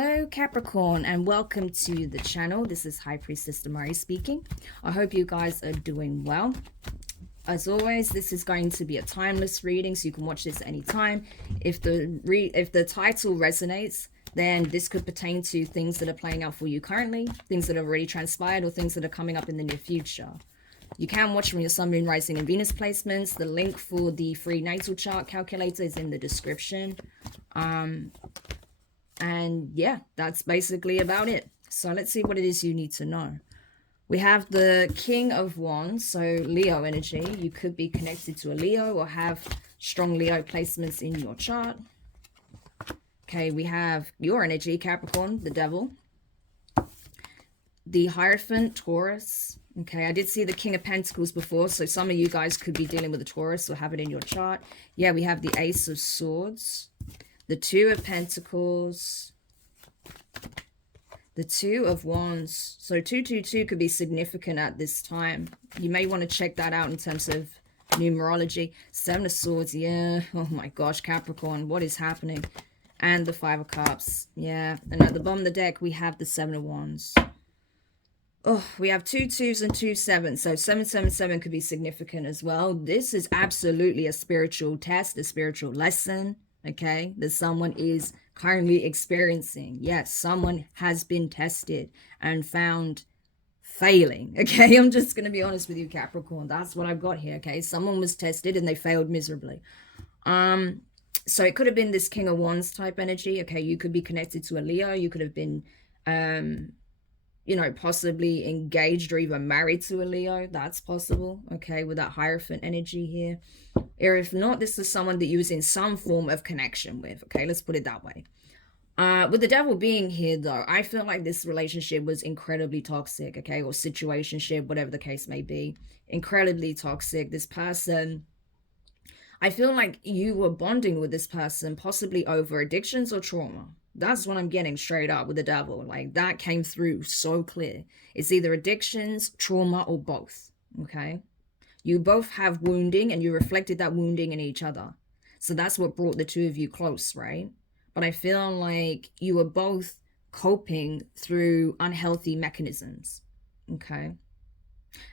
Hello Capricorn and welcome to the channel. This is High Priestess Demari speaking. I hope you guys are doing well. As always, this is going to be a timeless reading, so you can watch this anytime. If the title resonates, then this could pertain to things that are playing out for you currently, things that have already transpired, or things that are coming up in the near future. You can watch from your Sun, Moon, Rising, and Venus placements. The link for the free natal chart calculator is in the description. And yeah, that's basically about it. So let's see what it is you need to know. We have the King of Wands, so Leo energy. You could be connected to a Leo or have strong Leo placements in your chart. Okay, we have your energy, Capricorn, the Devil. The Hierophant, Taurus. Okay, I did see the King of Pentacles before, so some of you guys could be dealing with a Taurus or have it in your chart. Yeah, we have the Ace of Swords, the Two of Pentacles, the Two of Wands. So 222 could be significant at this time. You may want to check that out in terms of numerology. Seven of Swords, yeah. Oh my gosh, Capricorn, what is happening? And the Five of Cups, yeah. And at the bottom of the deck, we have the Seven of Wands. Oh, we have 2 2s and 2 7s. So 777 could be significant as well. This is absolutely a spiritual test, a spiritual lesson, okay, that someone is currently experiencing. Yes, someone has been tested and found failing, okay? I'm just going to be honest with you, Capricorn. That's what I've got here, okay? Someone was tested and they failed miserably. So it could have been this King of Wands type energy, okay? You could be connected to a Leo. You could have been you know, possibly engaged or even married to a Leo. That's possible, okay, with that Hierophant energy here. Or if not, this is someone that you was in some form of connection with, okay? Let's put it that way. With the Devil being here, though, I feel like this relationship was incredibly toxic, okay? Or situationship, whatever the case may be. Incredibly toxic. This person, I feel like you were bonding with this person possibly over addictions or trauma. That's what I'm getting straight up with the Devil. Like, that came through so clear. It's either addictions, trauma, or both, okay? You both have wounding, and you reflected that wounding in each other. So that's what brought the two of you close, right? But I feel like you were both coping through unhealthy mechanisms, okay?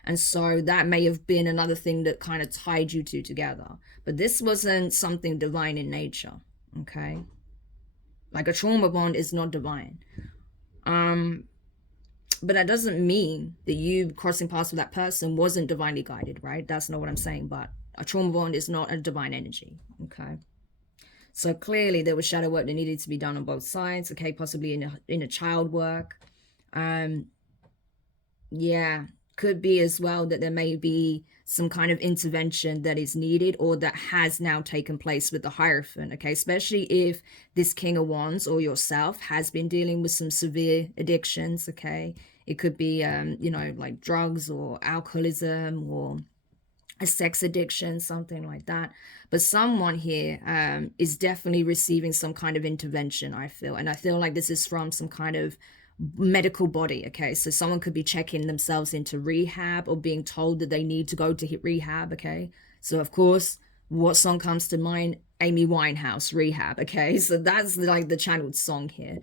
And so that may have been another thing that kind of tied you two together. But this wasn't something divine in nature, okay? Like, a trauma bond is not divine. But that doesn't mean that you crossing paths with that person wasn't divinely guided, right? That's not what I'm saying. But a trauma bond is not a divine energy, okay? So clearly there was shadow work that needed to be done on both sides, okay? Possibly in a child work. Yeah, could be as well that there may be some kind of intervention that is needed or that has now taken place with the Hierophant, okay? Especially if this King of Wands or yourself has been dealing with some severe addictions, okay? It could be, you know, like drugs or alcoholism or a sex addiction, something like that. But someone here is definitely receiving some kind of intervention, I feel. And I feel like this is from some kind of medical body, okay? So someone could be checking themselves into rehab or being told that they need to go to hit rehab, okay? So of course, what song comes to mind? Amy Winehouse, Rehab, okay? So that's like the channeled song here.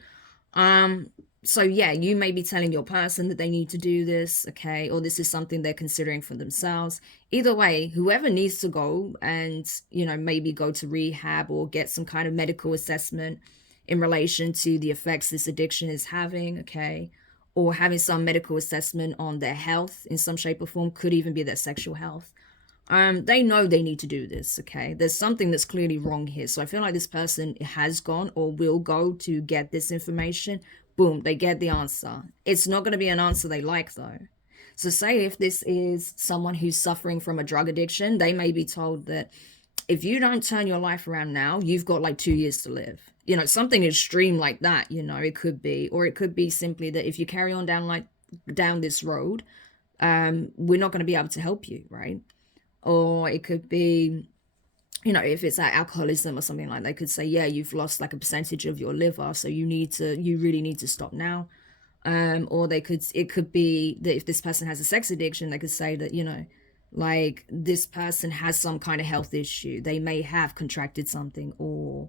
So yeah, you may be telling your person that they need to do this, okay? Or this is something they're considering for themselves. Either way, whoever needs to go and, you know, maybe go to rehab or get some kind of medical assessment in relation to the effects this addiction is having, okay, or having some medical assessment on their health in some shape or form, could even be their sexual health. They know they need to do this, okay? There's something that's clearly wrong here. So I feel like this person has gone or will go to get this information. Boom, they get the answer. It's not going to be an answer they like, though. So say if this is someone who's suffering from a drug addiction, they may be told that if you don't turn your life around now, you've got like 2 years to live. You know, something extreme like that, you know, it could be. Or it could be simply that if you carry on down this road, we're not going to be able to help you, right? Or it could be, you know, if it's like alcoholism or something like that, they could say, yeah, you've lost like a percentage of your liver, so you really need to stop now. Or it could be that if this person has a sex addiction, they could say that, you know, like this person has some kind of health issue. They may have contracted something, or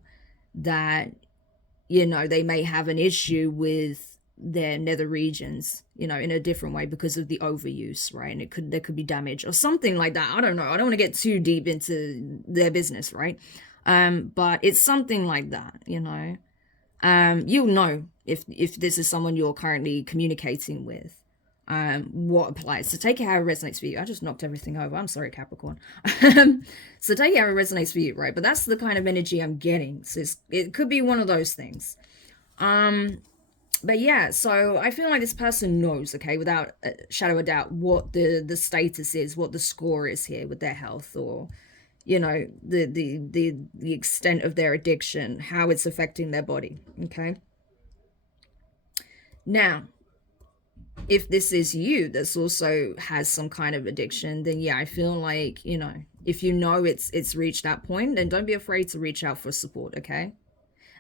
that you know, they may have an issue with their nether regions, you know, in a different way because of the overuse, right? And there could be damage or something like that. I don't know. I don't want to get too deep into their business, right? But it's something like that, you know. You'll know if this is someone you're currently communicating with, what applies. So take it how it resonates for you. I just knocked everything over. I'm sorry, Capricorn. So take it how it resonates for you, right? But that's the kind of energy I'm getting. So it could be one of those things. But yeah, so I feel like this person knows, okay, without a shadow of doubt, what the status is, what the score is here with their health, or you know, the extent of their addiction, how it's affecting their body. Okay. Now, if this is you that's also has some kind of addiction, then yeah, I feel like, you know, if you know it's reached that point, then don't be afraid to reach out for support, okay?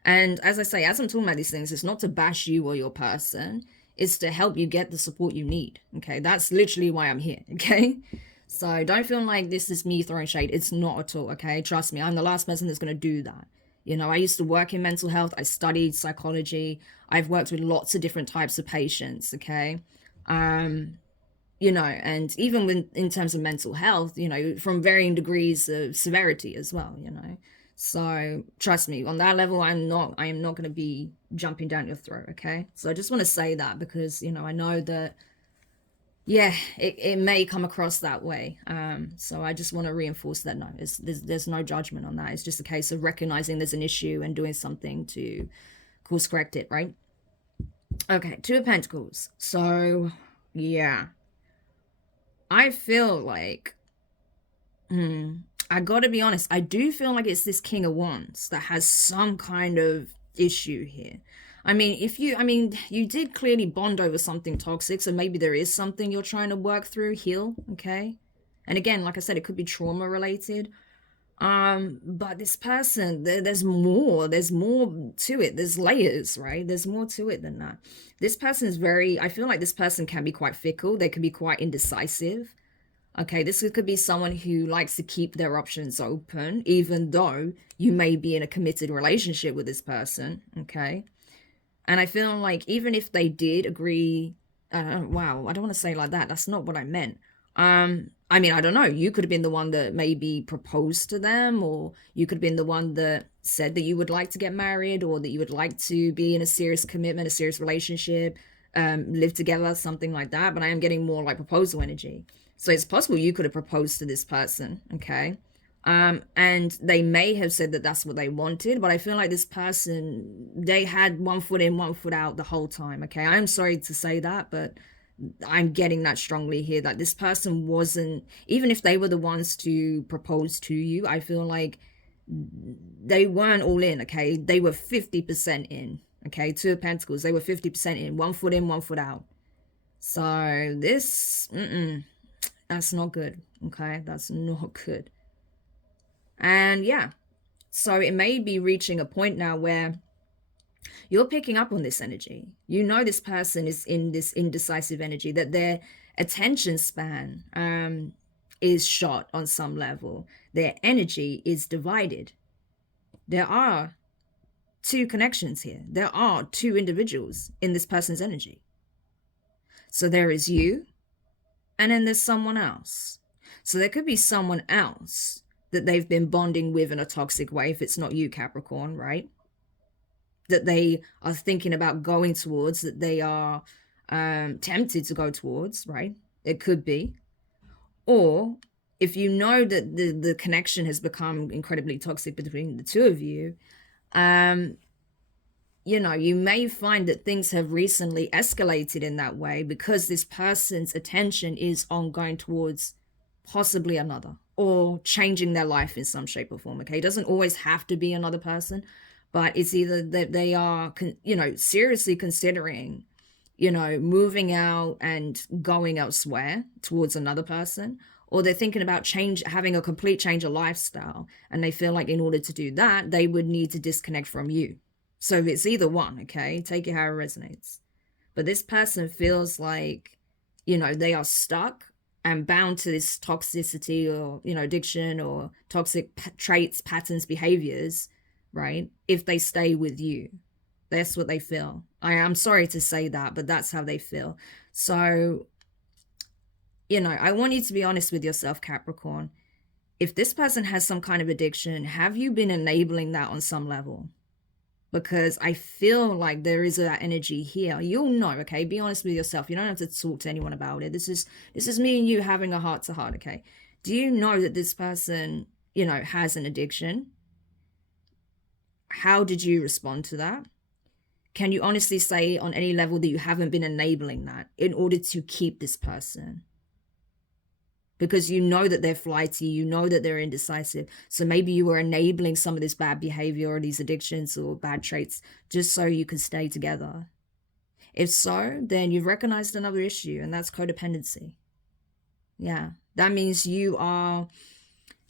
And as I say, as I'm talking about these things, it's not to bash you or your person, it's to help you get the support you need, okay? That's literally why I'm here, okay? So don't feel like this is me throwing shade. It's not at all, okay? Trust me, I'm the last person that's going to do that. You know, I used to work in mental health. I studied psychology. I've worked with lots of different types of patients, okay? You know, and even when, in terms of mental health, you know, from varying degrees of severity as well, you know. So trust me, on that level, I am not going to be jumping down your throat, okay? So I just want to say that because, you know, I know that, yeah, it may come across that way. So I just want to reinforce that no, there's no judgment on that. It's just a case of recognizing there's an issue and doing something to course correct it, right? Okay, Two of Pentacles. So, yeah. I feel like, I gotta be honest, I do feel like it's this King of Wands that has some kind of issue here. I mean, you did clearly bond over something toxic, so maybe there is something you're trying to work through, heal, okay? And again, like I said, it could be trauma related. But this person, there's more to it. There's layers, right? There's more to it than that. This person is I feel like this person can be quite fickle. They can be quite indecisive. Okay, this could be someone who likes to keep their options open, even though you may be in a committed relationship with this person, okay? And I feel like even if they did agree, wow, I don't want to say like that. That's not what I meant. I mean, I don't know. You could have been the one that maybe proposed to them, or you could have been the one that said that you would like to get married, or that you would like to be in a serious commitment, a serious relationship, live together, something like that. But I am getting more like proposal energy. So it's possible you could have proposed to this person, okay? And they may have said that that's what they wanted, but I feel like this person, they had one foot in, one foot out the whole time, okay? I'm sorry to say that, but I'm getting that strongly here, that this person wasn't, even if they were the ones to propose to you, I feel like they weren't all in, okay? They were 50% in, okay? Two of Pentacles, they were 50% in, one foot in, one foot out. So this, that's not good, okay? That's not good. And yeah, so it may be reaching a point now where you're picking up on this energy. You know this person is in this indecisive energy, that their attention span is shot on some level. Their energy is divided. There are two connections here. There are two individuals in this person's energy. So there is you, and then there's someone else. So there could be someone else that they've been bonding with in a toxic way, if it's not you, Capricorn, right? That they are thinking about going towards, that they are tempted to go towards, right? It could be. Or if you know that the connection has become incredibly toxic between the two of you, you know, you may find that things have recently escalated in that way because this person's attention is on going towards possibly another, or changing their life in some shape or form, okay? It doesn't always have to be another person, but it's either that they are, you know, seriously considering, you know, moving out and going elsewhere towards another person, or they're thinking about having a complete change of lifestyle, and they feel like in order to do that, they would need to disconnect from you. So it's either one, okay? Take it how it resonates. But this person feels like, you know, they are stuck and bound to this toxicity, or, you know, addiction, or toxic traits, patterns, behaviors, right? If they stay with you. That's what they feel. I'm sorry to say that, but that's how they feel. So, I want you to be honest with yourself, Capricorn. If this person has some kind of addiction, have you been enabling that on some level? Because I feel like there is that energy here. You'll know, okay? Be honest with yourself. You don't have to talk to anyone about it. This is me and you having a heart to heart, okay? Do you know that this person, has an addiction? How did you respond to that? Can you honestly say on any level that you haven't been enabling that in order to keep this person? Because you know that they're flighty, you know that they're indecisive. So maybe you were enabling some of this bad behavior or these addictions or bad traits just so you could stay together. If so, then you've recognized another issue, and that's codependency. Yeah, that means you are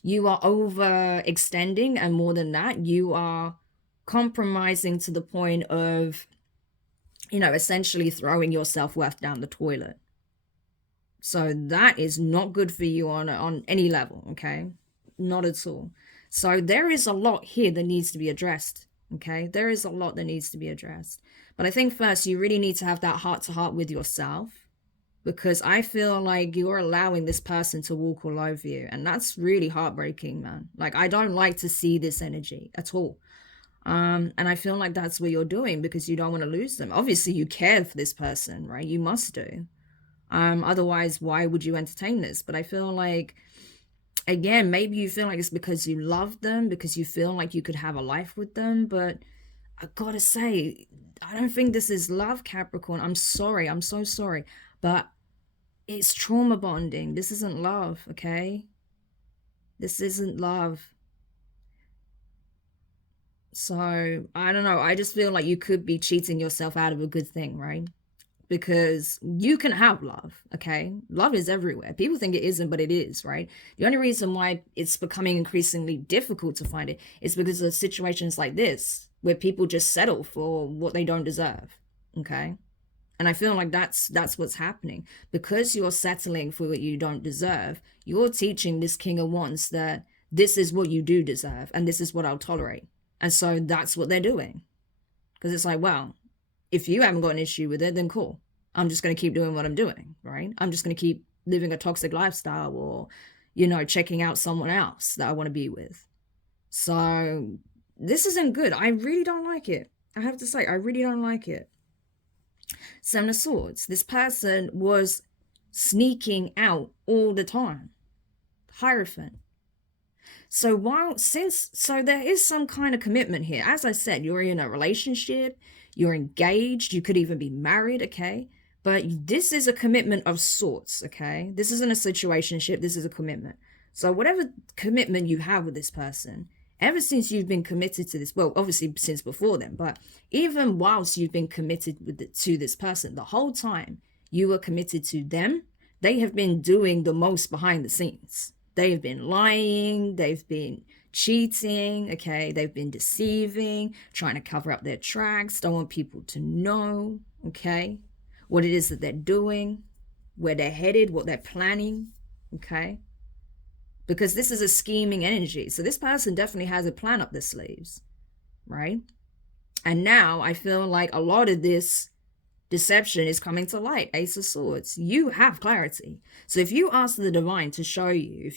overextending, and more than that, you are compromising to the point of, essentially throwing your self-worth down the toilet. So that is not good for you on any level, okay? Not at all. So there is a lot here that needs to be addressed, okay? There is a lot that needs to be addressed. But I think first you really need to have that heart-to-heart with yourself, because I feel like you're allowing this person to walk all over you, and that's really heartbreaking, man. Like, I don't like to see this energy at all. And I feel like that's what you're doing because you don't want to lose them. Obviously, you care for this person, right? You must do. Otherwise, why would you entertain this? But I feel like, again, maybe you feel like it's because you love them, because you feel like you could have a life with them. But I gotta say, I don't think this is love, Capricorn. I'm sorry. I'm so sorry. But it's trauma bonding. This isn't love, okay? This isn't love. So, I don't know. I just feel like you could be cheating yourself out of a good thing, right? Because you can have love, okay? Love is everywhere. People think it isn't, but it is, right? The only reason why it's becoming increasingly difficult to find it is because of situations like this, where people just settle for what they don't deserve, okay? And I feel like that's what's happening. Because you're settling for what you don't deserve, you're teaching this King of Wands that this is what you do deserve, and this is what I'll tolerate. And so that's what they're doing. Because it's like, well, if you haven't got an issue with it, then cool. I'm just going to keep doing what I'm doing, right? I'm just going to keep living a toxic lifestyle, or, checking out someone else that I want to be with. So this isn't good. I really don't like it. I have to say, I really don't like it. Seven of Swords. This person was sneaking out all the time. Hierophant. So there is some kind of commitment here. As I said, you're in a relationship, you're engaged, you could even be married, okay? But this is a commitment of sorts, okay? This isn't a situationship, this is a commitment. So whatever commitment you have with this person, ever since you've been committed to this, well, obviously since before then, but even whilst you've been committed to this person, the whole time you were committed to them, they have been doing the most behind the scenes. They've been lying, they've been cheating, okay? They've been deceiving, trying to cover up their tracks, don't want people to know, okay? What it is that they're doing, where they're headed, what they're planning, okay? Because this is a scheming energy. So this person definitely has a plan up their sleeves, right? And now I feel like a lot of this deception is coming to light. Ace of Swords. You have clarity. So if you ask the divine to show you,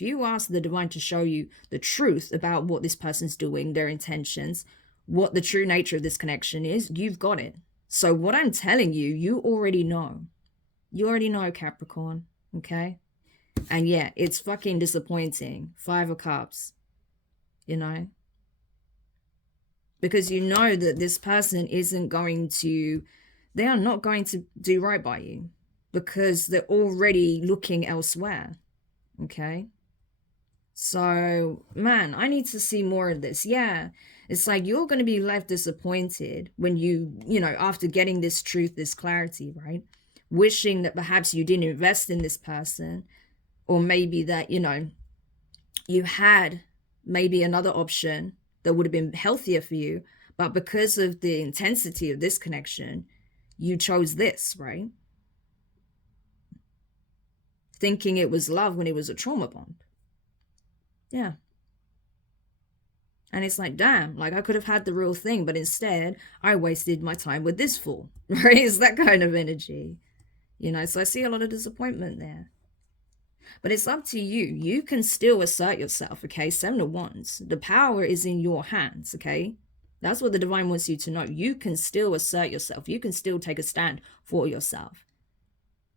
the truth about what this person's doing, their intentions, what the true nature of this connection is, you've got it. So what I'm telling you, you already know. You already know, Capricorn, okay? And yeah, it's fucking disappointing. 5 of Cups, because you know that this person they are not going to do right by you, because they're already looking elsewhere, okay? So, man, I need to see more of this. Yeah, it's like you're going to be left disappointed when after getting this truth, this clarity, right? Wishing that perhaps you didn't invest in this person, or maybe that, you had maybe another option that would have been healthier for you, but because of the intensity of this connection, you chose this, right? Thinking it was love when it was a trauma bond. Yeah. And it's like, damn, like I could have had the real thing, but instead I wasted my time with this fool, right? It's that kind of energy, you know? So I see a lot of disappointment there. But it's up to you. You can still assert yourself, okay? 7 of Wands. The power is in your hands, okay? That's what the divine wants you to know. You can still assert yourself. You can still take a stand for yourself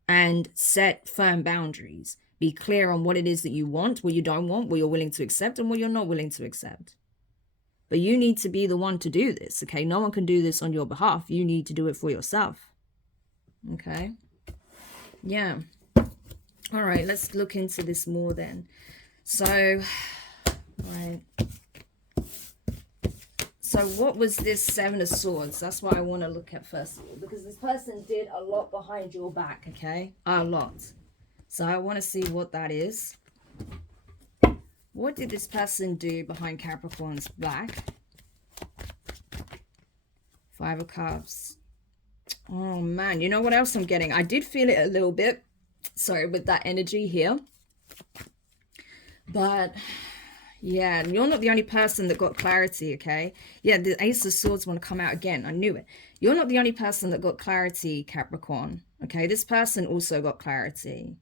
and set firm boundaries. Be clear on what it is that you want, what you don't want, what you're willing to accept, and what you're not willing to accept. But you need to be the one to do this, okay? No one can do this on your behalf. You need to do it for yourself, okay? Yeah. All right, let's look into this more then. So, right. So what was this 7 of Swords? That's what I want to look at first of all, because this person did a lot behind your back, okay? A lot. So I want to see what that is. What did this person do behind Capricorn's back? 5 of Cups. Oh, man. You know what else I'm getting? I did feel it a little bit. Sorry, with that energy here. But, yeah, you're not the only person that got clarity, okay? Yeah, the Ace of Swords want to come out again. I knew it. You're not the only person that got clarity, Capricorn, okay? This person also got clarity.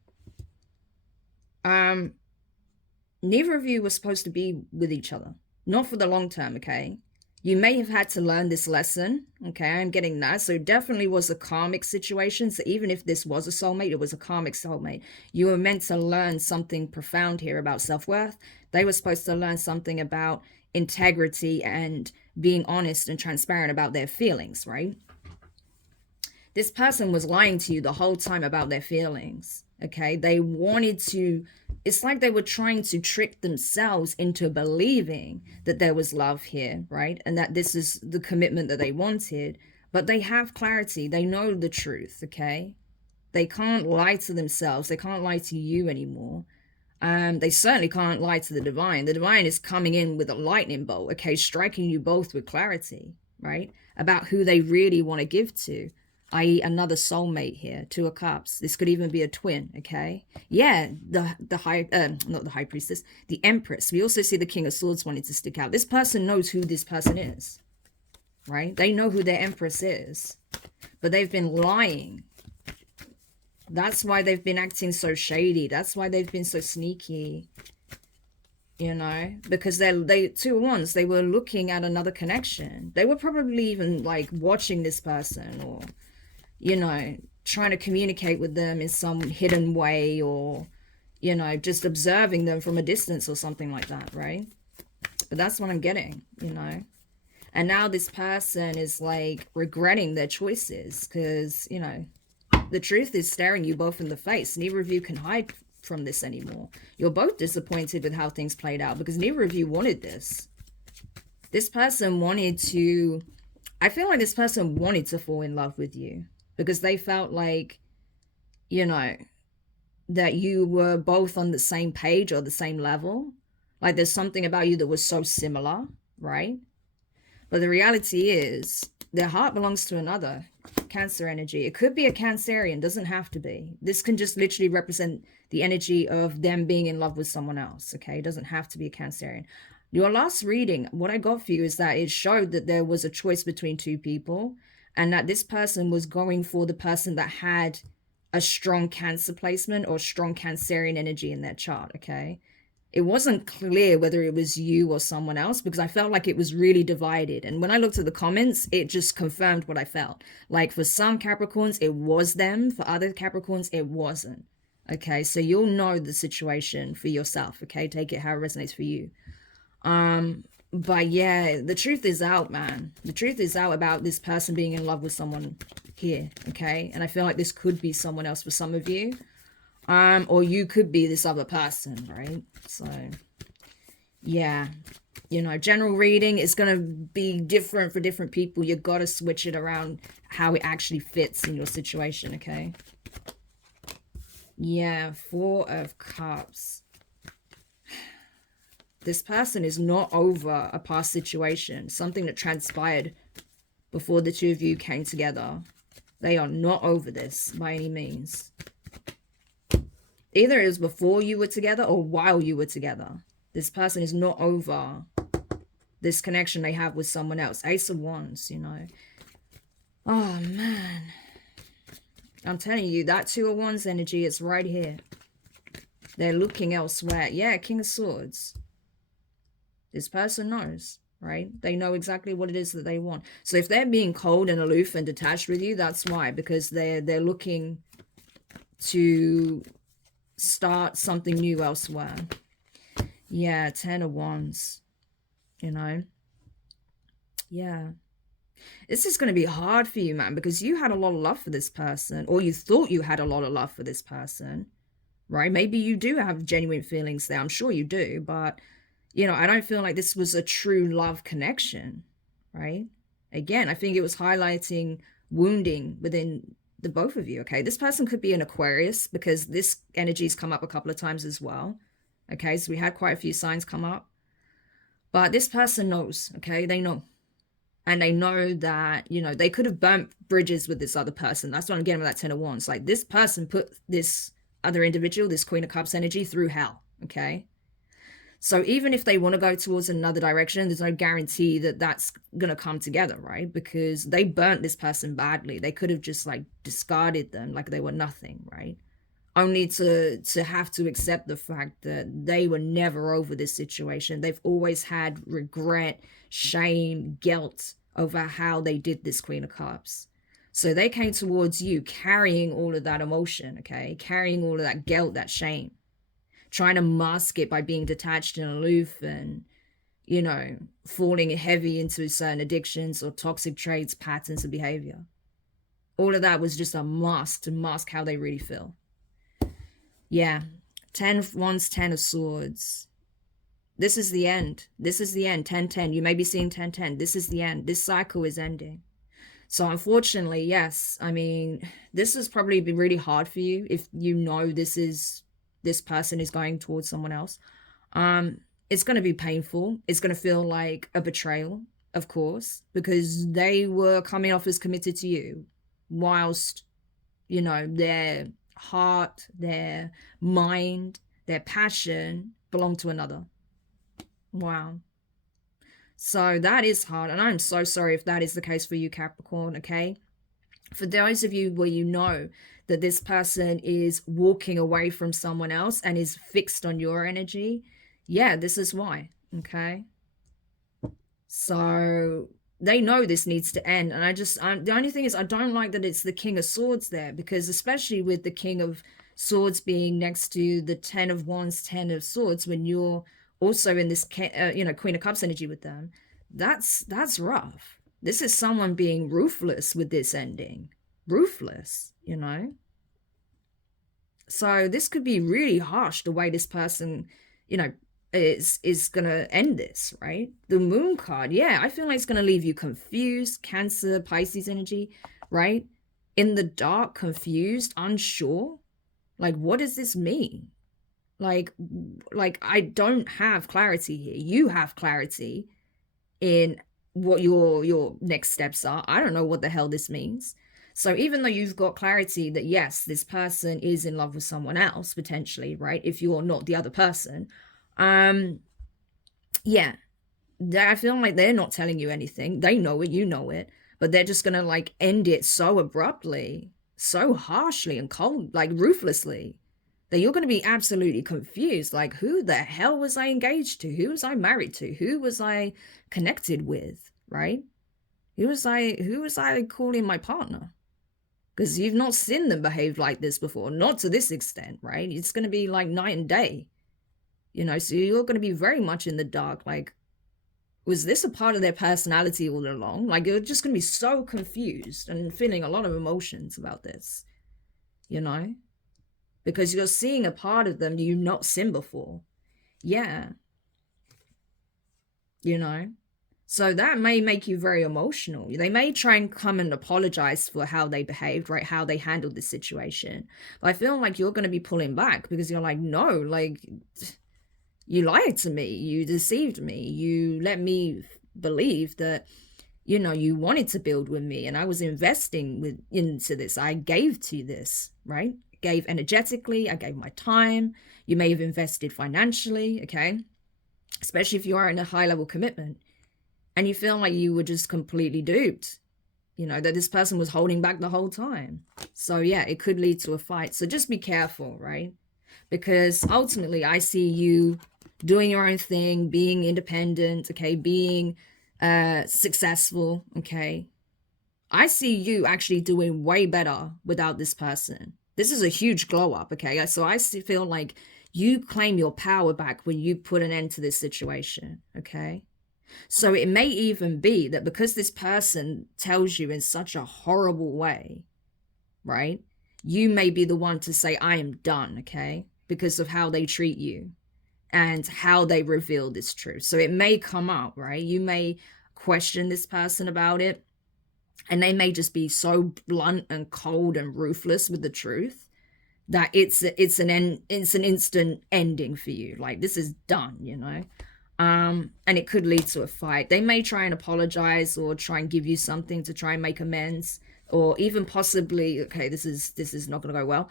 Neither of you were supposed to be with each other. Not for the long term, okay? You may have had to learn this lesson, okay? I'm getting that. So it definitely was a karmic situation. So even if this was a soulmate, it was a karmic soulmate. You were meant to learn something profound here about self-worth. They were supposed to learn something about integrity and being honest and transparent about their feelings, right? This person was lying to you the whole time about their feelings, okay? They wanted to, it's like they were trying to trick themselves into believing that there was love here, right? And that this is the commitment that they wanted. But they have clarity. They know the truth, okay? They can't lie to themselves. They can't lie to you anymore. They certainly can't lie to the divine. The divine is coming in with a lightning bolt, okay? Striking you both with clarity, right? About who they really want to give to. I.e. another soulmate here, 2 of Cups. This could even be a twin, okay? Yeah, the high, not the High Priestess, the Empress. We also see the King of Swords wanting to stick out. This person knows who this person is, right? They know who their Empress is, but they've been lying. That's why they've been acting so shady. That's why they've been so sneaky, you know, because they 2 of Wands, they were looking at another connection. They were probably even like watching this person or, you know, trying to communicate with them in some hidden way or, you know, just observing them from a distance or something like that, right? But that's what I'm getting, you know. And now this person is like regretting their choices because, you know, the truth is staring you both in the face. Neither of you can hide from this anymore. You're both disappointed with how things played out because neither of you wanted this. This person wanted to, I feel like this person wanted to fall in love with you because they felt like, you know, that you were both on the same page or the same level. Like there's something about you that was so similar, right? But the reality is their heart belongs to another. Cancer energy. It could be a Cancerian, doesn't have to be. This can just literally represent the energy of them being in love with someone else, okay? It doesn't have to be a Cancerian. Your last reading, what I got for you is that it showed that there was a choice between 2 people and that this person was going for the person that had a strong Cancer placement or strong Cancerian energy in their chart, okay? It wasn't clear whether it was you or someone else because I felt like it was really divided. And when I looked at the comments, it just confirmed what I felt. Like for some Capricorns, it was them. For other Capricorns, it wasn't. Okay, so you'll know the situation for yourself, okay? Take it how it resonates for you. But yeah, the truth is out, man. The truth is out about this person being in love with someone here, okay? And I feel like this could be someone else for some of you. Or you could be this other person, right? So, yeah, you know, general reading is going to be different for different people. You got to switch it around how it actually fits in your situation, okay? Yeah, 4 of Cups. This person is not over a past situation, something that transpired before the 2 of you came together. They are not over this by any means. Either it was before you were together or while you were together. This person is not over this connection they have with someone else. Ace of Wands, you know. Oh, man. I'm telling you, that Two of Wands energy is right here. They're looking elsewhere. Yeah, King of Swords. This person knows, right? They know exactly what it is that they want. So if they're being cold and aloof and detached with you, that's why. Because they're looking to start something new elsewhere. Yeah, Ten of Wands. You know? Yeah. This is going to be hard for you, man, because you had a lot of love for this person, or you thought you had a lot of love for this person, right? Maybe you do have genuine feelings there. I'm sure you do, but, you know, I don't feel like this was a true love connection, right? Again, I think it was highlighting wounding within the both of you, okay? This person could be an Aquarius, because this energy's come up a couple of times as well, okay? So we had quite a few signs come up. But this person knows, okay? They know. And they know that, you know, they could have burnt bridges with this other person. That's what I'm getting with that Ten of Wands. Like, this person put this other individual, this Queen of Cups energy, through hell, okay? So even if they want to go towards another direction, there's no guarantee that that's going to come together, right? Because they burnt this person badly. They could have just, like, discarded them like they were nothing, right? Only to have to accept the fact that they were never over this situation. They've always had regret, shame, guilt over how they did this Queen of Cups. So they came towards you carrying all of that emotion, okay? Carrying all of that guilt, that shame. Trying to mask it by being detached and aloof and, you know, falling heavy into certain addictions or toxic traits, patterns of behavior. All of that was just a mask to mask how they really feel. Yeah, 10 of Wands, 10 of Swords. This is the end. This is the end. 10-10. You may be seeing 10-10. This is the end. This cycle is ending. So unfortunately, yes, I mean, this has probably been really hard for you if you know this person is going towards someone else. It's going to be painful. It's going to feel like a betrayal, of course, because they were coming off as committed to you, whilst, you know, their heart, their mind, their passion belong to another. Wow. So that is hard, and I'm so sorry if that is the case for you, Capricorn, okay? For those of you where you know that this person is walking away from someone else and is fixed on your energy, yeah, this is why, okay? So they know this needs to end, and the only thing is I don't like that it's the King of Swords there, because especially with the King of Swords being next to the 10 of Wands, 10 of Swords, when you're also in this you know, Queen of Cups energy with them, that's rough. This is someone being ruthless with this ending. Ruthless, you know? So this could be really harsh, the way this person, you know, is gonna end this, right? The Moon card, yeah, I feel like it's gonna leave you confused. Cancer, Pisces energy, right? In the dark, confused, unsure. Like, what does this mean? Like I don't have clarity here. You have clarity in what your next steps are. I don't know what the hell this means. So even though you've got clarity that yes, this person is in love with someone else potentially, right? If you're not the other person, yeah, I feel like they're not telling you anything. They know it, you know it, but they're just gonna like end it so abruptly, so harshly and cold, like ruthlessly, that you're going to be absolutely confused. Like, who the hell was I engaged to? Who was I married to? Who was I connected with, right? Who was I calling my partner? Because you've not seen them behave like this before, not to this extent, right? It's going to be like night and day, you know, so you're going to be very much in the dark. Like, was this a part of their personality all along? Like, you're just going to be so confused and feeling a lot of emotions about this, you know? Because you're seeing a part of them you've not seen before. Yeah. You know? So that may make you very emotional. They may try and come and apologize for how they behaved, right? How they handled this situation. But I feel like you're going to be pulling back because you're like, no, like, you lied to me. You deceived me. You let me believe that, you know, you wanted to build with me and I was investing into this. I gave to this, right? Gave energetically, I gave my time. You may have invested financially, okay? Especially if you are in a high level commitment. And you feel like you were just completely duped, you know, that this person was holding back the whole time. So yeah, it could lead to a fight. So just be careful, right? Because ultimately I see you doing your own thing, being independent, okay, being successful, okay. I see you actually doing way better without this person. This is a huge glow up, okay? So I feel like you claim your power back when you put an end to this situation, okay? So it may even be that because this person tells you in such a horrible way, right? You may be the one to say, I am done, okay? Because of how they treat you and how they reveal this truth. So it may come up, right? You may question this person about it, and they may just be so blunt and cold and ruthless with the truth that it's an instant ending for you. Like, this is done, you know. And it could lead to a fight. They may try and apologize or try and give you something to try and make amends, or even possibly, okay, this is not going to go well.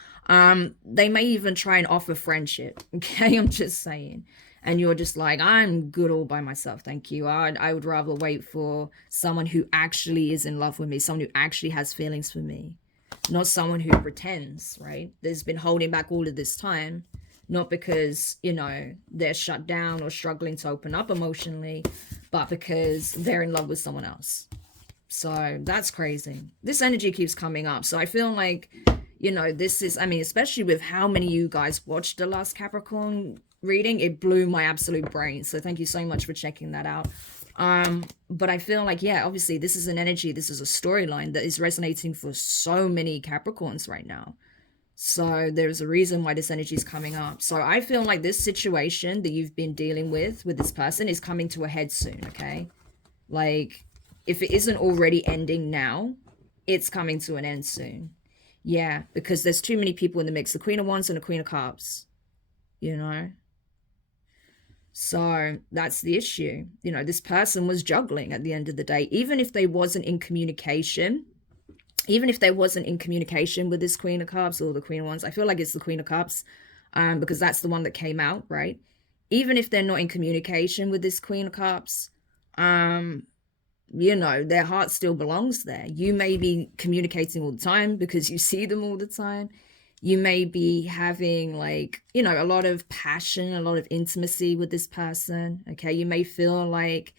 They may even try and offer friendship. Okay, I'm just saying. And you're just like, I'm good all by myself, thank you. I would rather wait for someone who actually is in love with me, someone who actually has feelings for me, not someone who pretends, right? There's been holding back all of this time, not because, you know, they're shut down or struggling to open up emotionally, but because they're in love with someone else. So that's crazy. This energy keeps coming up. So I feel like, you know, this is, I mean, especially with how many of you guys watched the last Capricorn reading, it blew my absolute brain. So thank you so much for checking that out. But I feel like, yeah, obviously this is an energy, this is a storyline that is resonating for so many Capricorns right now. So there's a reason why this energy is coming up. So I feel like this situation that you've been dealing with this person is coming to a head soon, okay? Like, if it isn't already ending now, it's coming to an end soon. Yeah, because there's too many people in the mix. The Queen of Wands and the Queen of Cups, you know? So that's the issue. You know, this person was juggling at the end of the day. Even if they wasn't in communication, with this Queen of Cups or the Queen of Wands, I feel like it's the Queen of Cups, because that's the one that came out, right? Even if they're not in communication with this Queen of Cups, you know, their heart still belongs there. You may be communicating all the time because you see them all the time. You may be having, like, you know, a lot of passion, a lot of intimacy with this person, okay? You may feel like,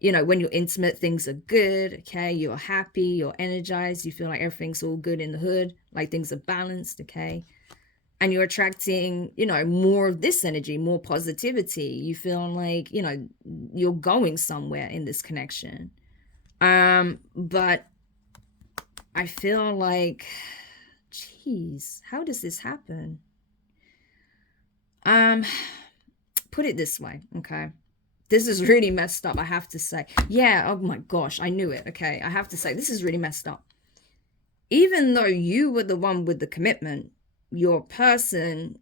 you know, when you're intimate, things are good, okay? You're happy, you're energized, you feel like everything's all good in the hood, like things are balanced, okay? And you're attracting, you know, more of this energy, more positivity. You feel like, you know, you're going somewhere in this connection. But I feel like, geez, how does this happen? Put it this way, okay? This is really messed up, I have to say. Yeah, oh my gosh, I knew it, okay? I have to say, this is really messed up. Even though you were the one with the commitment, your person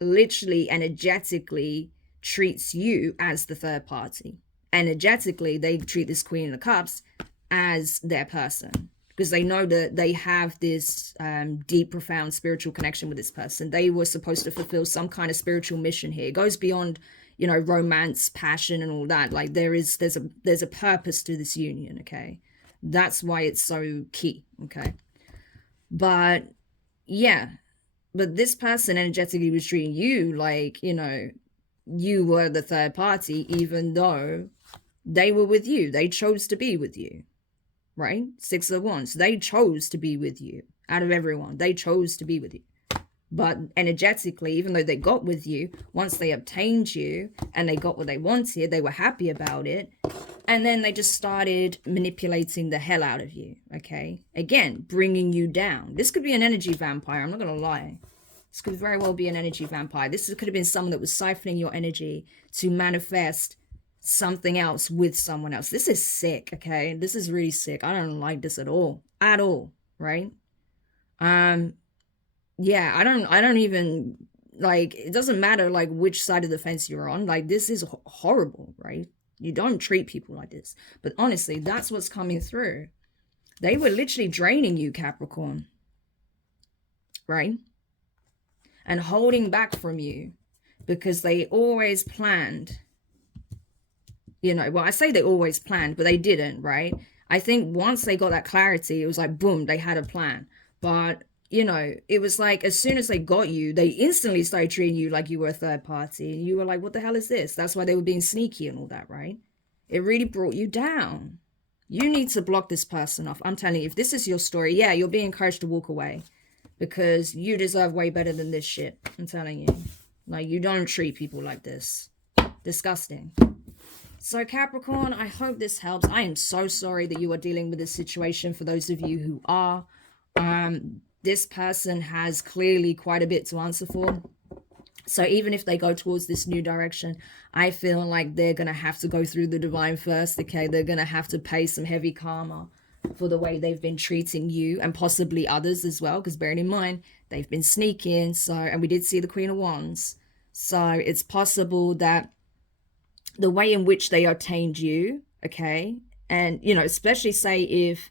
literally energetically treats you as the third party. Energetically, they treat this Queen of Cups as their person, because they know that they have this deep, profound spiritual connection with this person. They were supposed to fulfill some kind of spiritual mission here. It goes beyond, you know, romance, passion, and all that. Like, there's a purpose to this union, okay? That's why it's so key, okay? But yeah, but this person energetically was treating you like, you know, you were the third party, even though they were with you. They chose to be with you, right? 6 of Wands. They chose to be with you. Out of everyone, they chose to be with you. But energetically, even though they got with you, once they obtained you and they got what they wanted, they were happy about it. And then they just started manipulating the hell out of you, okay? Again, bringing you down. This could be an energy vampire, I'm not going to lie. This could very well be an energy vampire. This could have been someone that was siphoning your energy to manifest something else with someone else. This is sick, okay? This is really sick. I don't like this at all, right? Yeah, I don't even, like, it doesn't matter, like, which side of the fence you're on. Like, this is horrible, right? You don't treat people like this. But honestly, that's what's coming through. They were literally draining you, Capricorn, right? And holding back from you because they always planned, You know, well, I say they always planned, but they didn't, right? I think once they got that clarity, it was like, boom, they had a plan. But, you know, it was like as soon as they got you, they instantly started treating you like you were a third party. And you were like, what the hell is this? That's why they were being sneaky and all that, right? It really brought you down. You need to block this person off. I'm telling you, if this is your story, yeah, you're being encouraged to walk away because you deserve way better than this shit. I'm telling you. Like, you don't treat people like this. Disgusting. So Capricorn, I hope this helps. I am so sorry that you are dealing with this situation for those of you who are. This person has clearly quite a bit to answer for. So even if they go towards this new direction, I feel like they're going to have to go through the divine first, okay? They're going to have to pay some heavy karma for the way they've been treating you and possibly others as well, because bearing in mind, they've been sneaking. So, and we did see the Queen of Wands. So it's possible that the way in which they obtained you, okay, and, you know, especially say if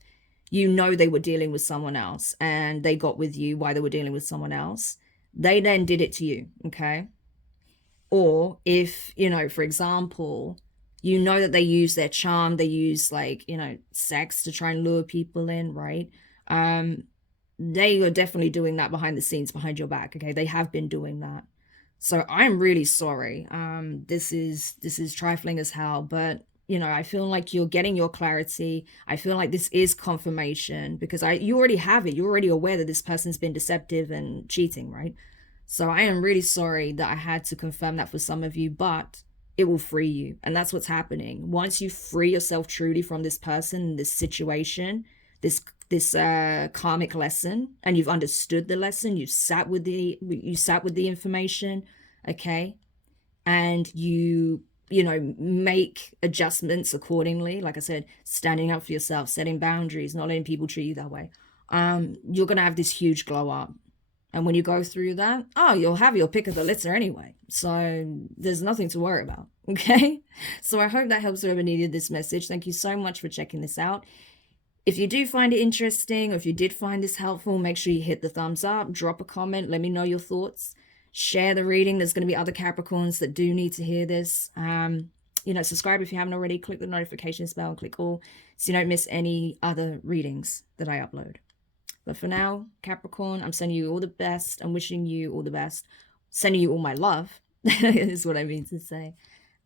you know they were dealing with someone else and they got with you while they were dealing with someone else, they then did it to you, okay? Or if, you know, for example, you know that they use their charm, they use, like, you know, sex to try and lure people in, right? They are definitely doing that behind the scenes, behind your back, okay? They have been doing that. So I'm really sorry. This is trifling as hell, but you know, I feel like you're getting your clarity. I feel like this is confirmation because you already have it. You're already aware that this person's been deceptive and cheating, right? So I am really sorry that I had to confirm that for some of you, but it will free you. And that's what's happening. Once you free yourself truly from this person, this situation, this karmic lesson, and you've understood the lesson, you sat with the information, okay, and you know, make adjustments accordingly. Like I said, standing up for yourself, setting boundaries, not letting people treat you that way. You're gonna have this huge glow up, and when you go through that, oh, you'll have your pick of the litter anyway, so there's nothing to worry about. Okay, so I hope that helps whoever needed this message. Thank you so much for checking this out. If you do find it interesting, or if you did find this helpful, make sure you hit the thumbs up, drop a comment, let me know your thoughts, share the reading. There's going to be other Capricorns that do need to hear this. You know, subscribe if you haven't already, click the notifications bell, click all, so you don't miss any other readings that I upload. But for now, Capricorn, I'm sending you all the best. I'm wishing you all the best. Sending you all my love, is what I mean to say.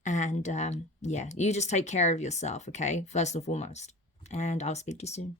And yeah, you just take care of yourself, okay? First and foremost. And I'll speak to you soon.